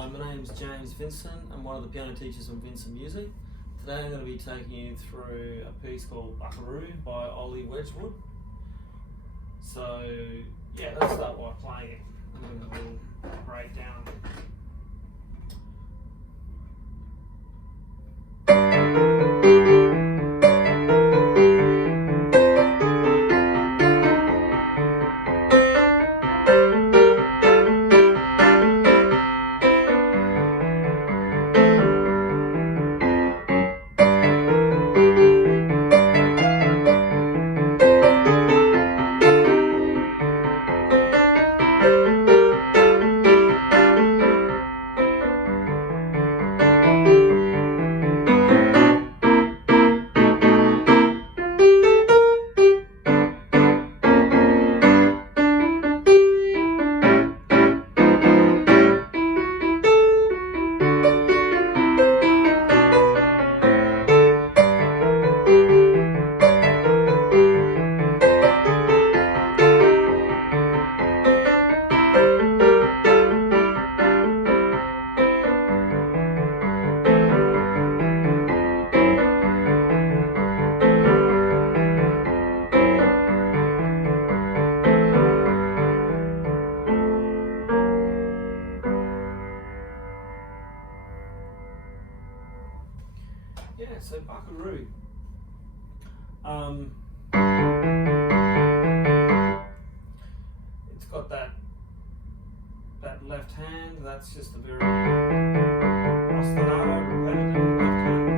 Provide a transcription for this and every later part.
Hi, my name is James Vincent. I'm one of the piano teachers from Vincent Music. Today I'm going to be taking you through a piece called Buckaroo by Ollie Wedgwood. So yeah, let's start by playing it. I'm going to do a little breakdown. Yeah, so Buckaroo. It's got that left hand. That's just a very ostinato, repetitive left hand.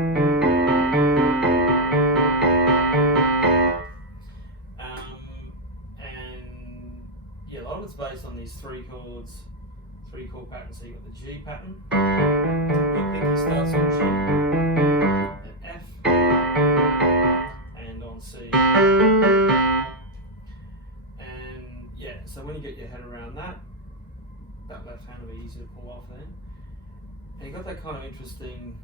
And yeah, a lot of it's based on these three chord patterns. So you got the G pattern. The pinky starts on G. F and on C, and yeah, so when you get your head around that left hand will be easy to pull off there, and you got that kind of interesting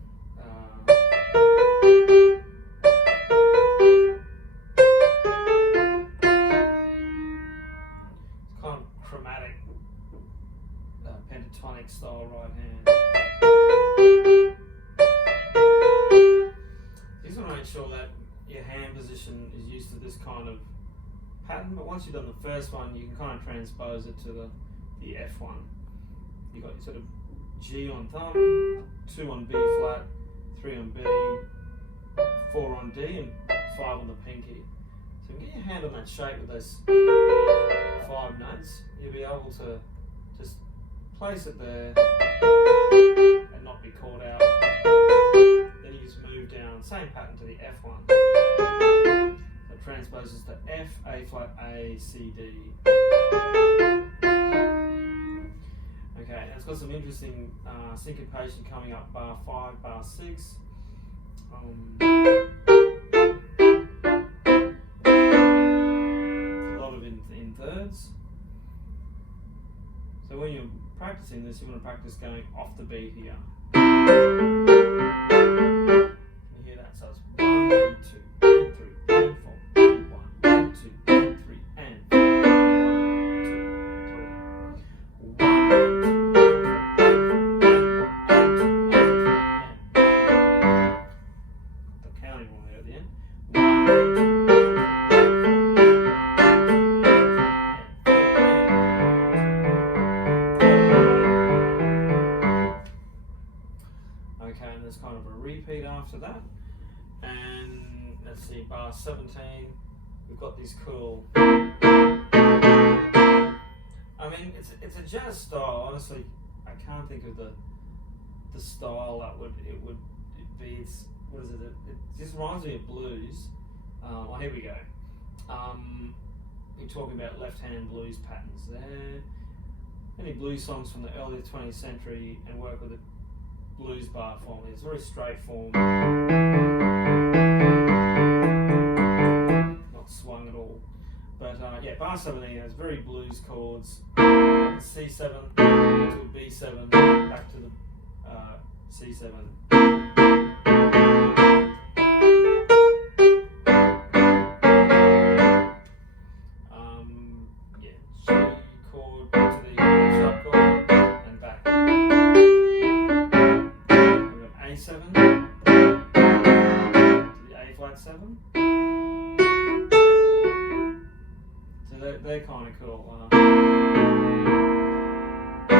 kind of chromatic pentatonic style right hand. You just want to make sure that your hand position is used to this kind of pattern, but once you've done the first one, you can kind of transpose it to the F one. You've got your sort of G on thumb, 2 on B flat, 3 on B, 4 on D, and 5 on the pinky. So you can get your hand on that shape with those 5 notes. You'll be able to just place it there and not be caught out. Then you just move down, same pattern to the F1. So it transposes to F, A flat, A, C, D. Okay, and it's got some interesting syncopation coming up, bar 5, bar 6. A lot of in thirds. So when you're practicing this, you want to practice going off the beat here. You hear that? So it's 1 and 2 and 3 and 4 and 1 and 2 and 3 and 4 and 1, 2, 3. 1 and 2 and 3 and 4 and 1 and 2 and 3 and 1. The counting one there at the end. 1 and 2 and 3 and 4 and 1. Okay, and there's kind of a repeat after that. And let's see, bar 17, we've got these cool. I mean, it's a jazz style. Honestly, I can't think of the style that it would be. It's, what is it? It just reminds me of blues. Oh, here we go. We're talking about left-hand blues patterns there. Any blues songs from the early 20th century and work with a blues bar form. It's very straight form, not swung at all. But yeah, bar 17 has very blues chords. C7 to B7, back to the C7. Yeah, G chord to the F sharp chord and back. 7. So they're kind of cool. Take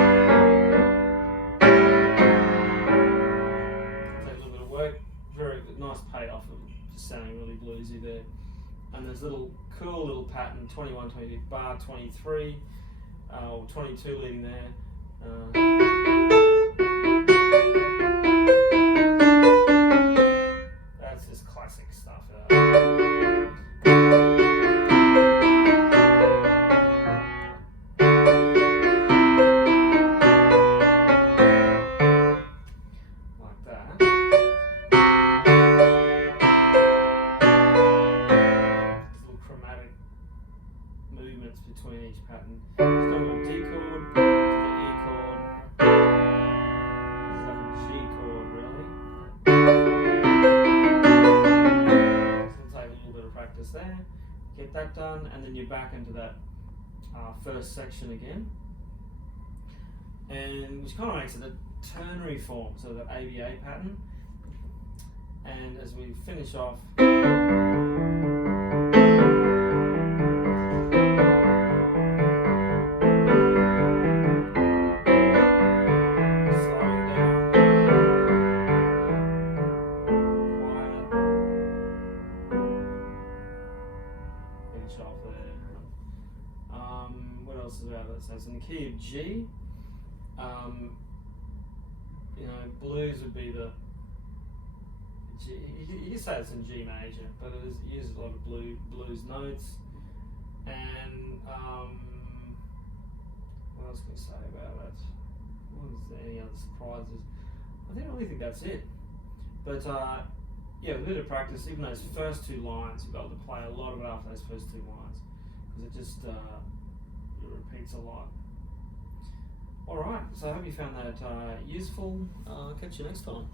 a little bit of work, very nice payoff of just sounding really bluesy there. And there's cool little pattern, 21, 22, bar 23, or 22 leading there. That's just classic stuff. Like that. There's little chromatic movements between each pattern. It's kind of a D chord to the E chord. This is like a G chord, really. So it'll take a little bit of practice there. Get that done, and then you're back into that first section again. And which kind of makes it a ternary form, so the ABA pattern. And as we finish off, off there. What else is about that? So it's in the key of G. Blues would be the G. You can say it's in G major, but it uses a lot of blues notes. And what else can I say about that? What is there? Any other surprises? I really think that's it. But yeah, with a bit of practice, even those first 2 lines, you'll be able to play a lot of it after those first 2 lines, because it just it repeats a lot. Alright, so I hope you found that useful. Catch you next time.